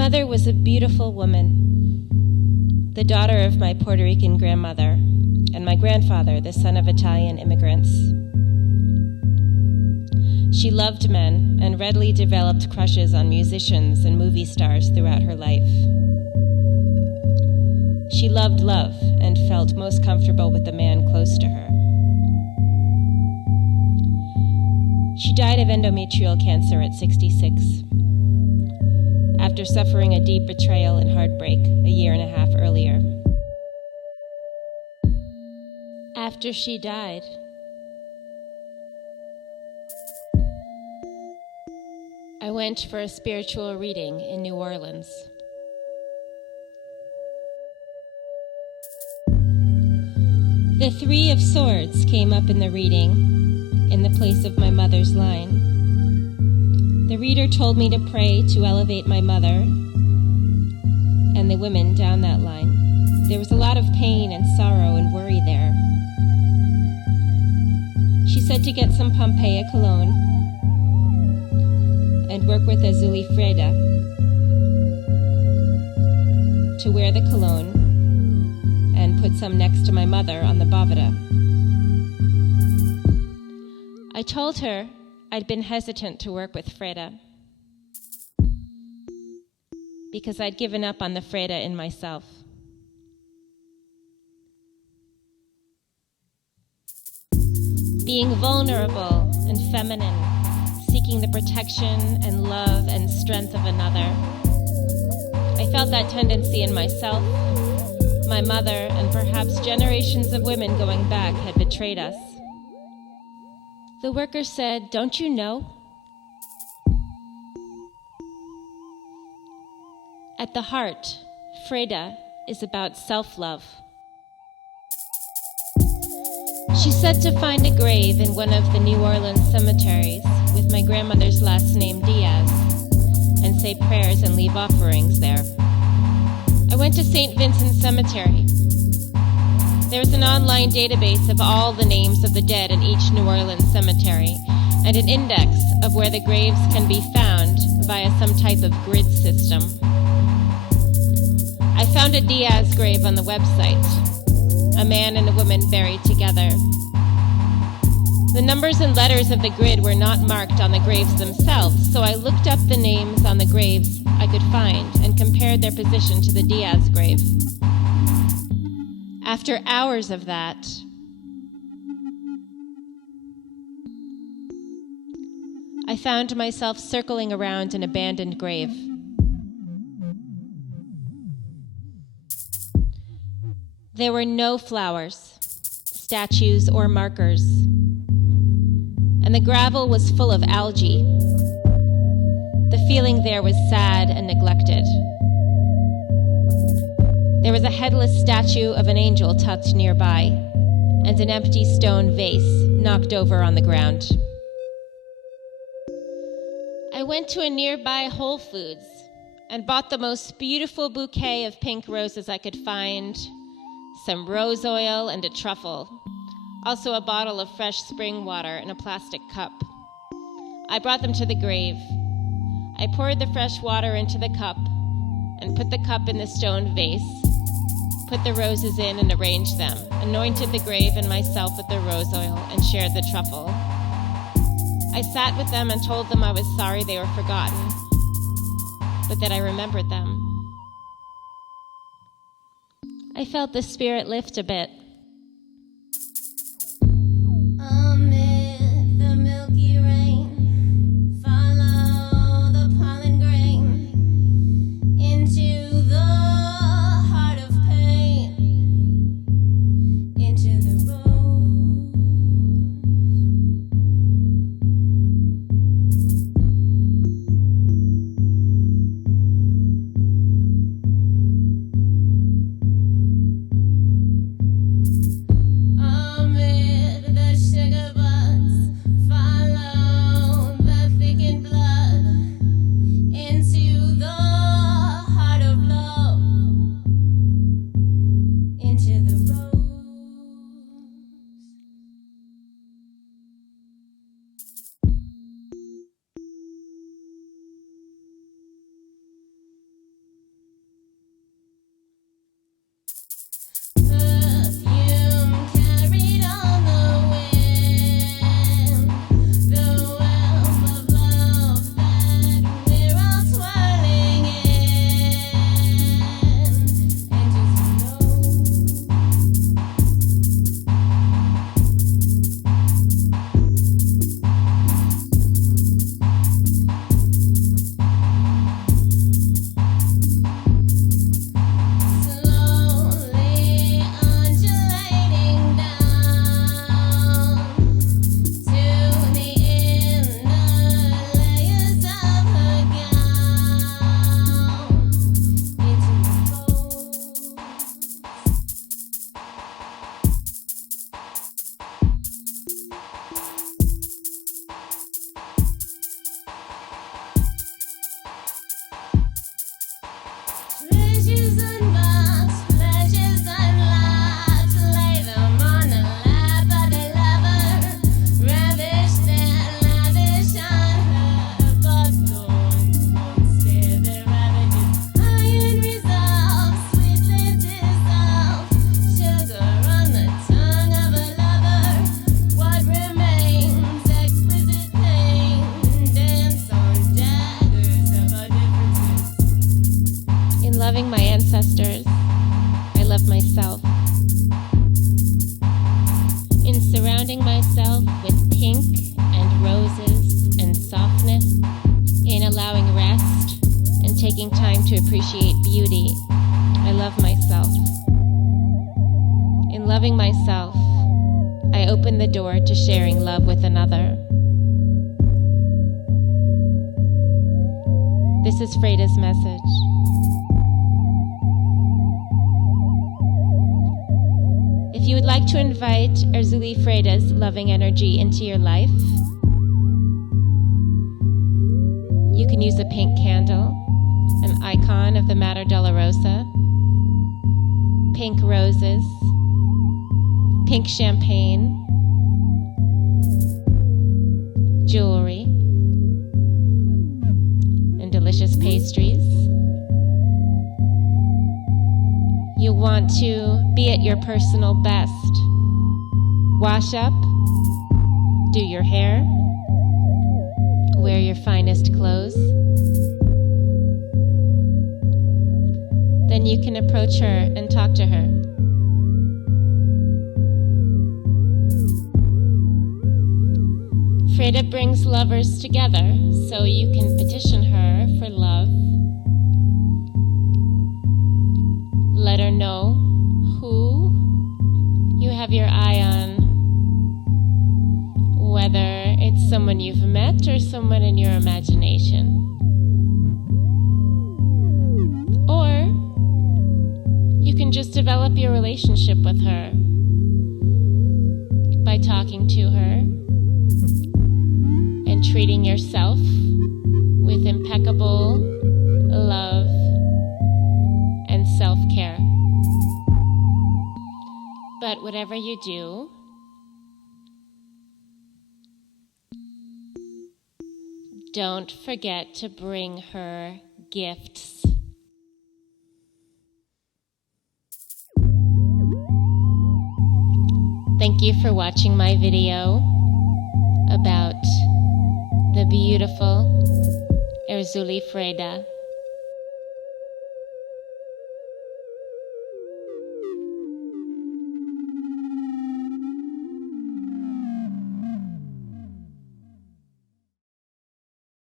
mother was a beautiful woman, the daughter of my Puerto Rican grandmother, and my grandfather, the son of Italian immigrants. She loved men and readily developed crushes on musicians and movie stars throughout her life. She loved love and felt most comfortable with the man close to her. She died of endometrial cancer at 66, after suffering a deep betrayal and heartbreak a year and a half earlier. After she died, I went for a spiritual reading in New Orleans. The Three of Swords came up in the reading, in the place of my mother's line. The reader told me to pray to elevate my mother and the women down that line. There was a lot of pain and sorrow and worry there. She said to get some Pompeia cologne and work with Erzulie Freda to wear the cologne and put some next to my mother on the boveda. I told her I'd been hesitant to work with Freda because I'd given up on the Freda in myself. Being vulnerable and feminine, seeking the protection and love and strength of another. I felt that tendency in myself. My mother, and perhaps generations of women going back, had betrayed us. The worker said, "Don't you know? At the heart, Freda is about self-love." She said to find a grave in one of the New Orleans cemeteries with my grandmother's last name, Diaz, and say prayers and leave offerings there. I went to St. Vincent Cemetery. There's an online database of all the names of the dead in each New Orleans cemetery, and an index of where the graves can be found via some type of grid system. I found a Diaz grave on the website, a man and a woman buried together. The numbers and letters of the grid were not marked on the graves themselves, so I looked up the names on the graves I could find and compared their position to the Diaz grave. After hours of that, I found myself circling around an abandoned grave. There were no flowers, statues, or markers, and the gravel was full of algae. The feeling there was sad and neglected. There was a headless statue of an angel tucked nearby, and an empty stone vase knocked over on the ground. I went to a nearby Whole Foods and bought the most beautiful bouquet of pink roses I could find, some rose oil and a truffle, also a bottle of fresh spring water in a plastic cup. I brought them to the grave. I poured the fresh water into the cup and put the cup in the stone vase, put the roses in and arranged them, anointed the grave and myself with the rose oil, and shared the truffle. I sat with them and told them I was sorry they were forgotten, but that I remembered them. I felt the spirit lift a bit. Amid the milky rain, follow the pollen grain into the heart of pain, into the rose. Amid the sugar buds, follow the thickened blood into the heart of love, into the rose. loving my ancestors, I love myself. In surrounding myself with pink and roses and softness, in allowing rest and taking time to appreciate beauty, I love myself. In loving myself, I open the door to sharing love with another. This is Freda's message. If you would like to invite Erzulie Freda's loving energy into your life, you can use a pink candle, an icon of the Mater Dolorosa, pink roses, pink champagne, jewelry, and delicious pastries. You'll want to be at your personal best. Wash up, do your hair, wear your finest clothes. Then you can approach her and talk to her. Freda brings lovers together, so you can petition her for love. Let her know who you have your eye on, whether it's someone you've met or someone in your imagination. Or you can just develop your relationship with her by talking to her and treating yourself with impeccable love and self-care. But whatever you do, don't forget to bring her gifts. Thank you for watching my video about the beautiful Erzulie Freda.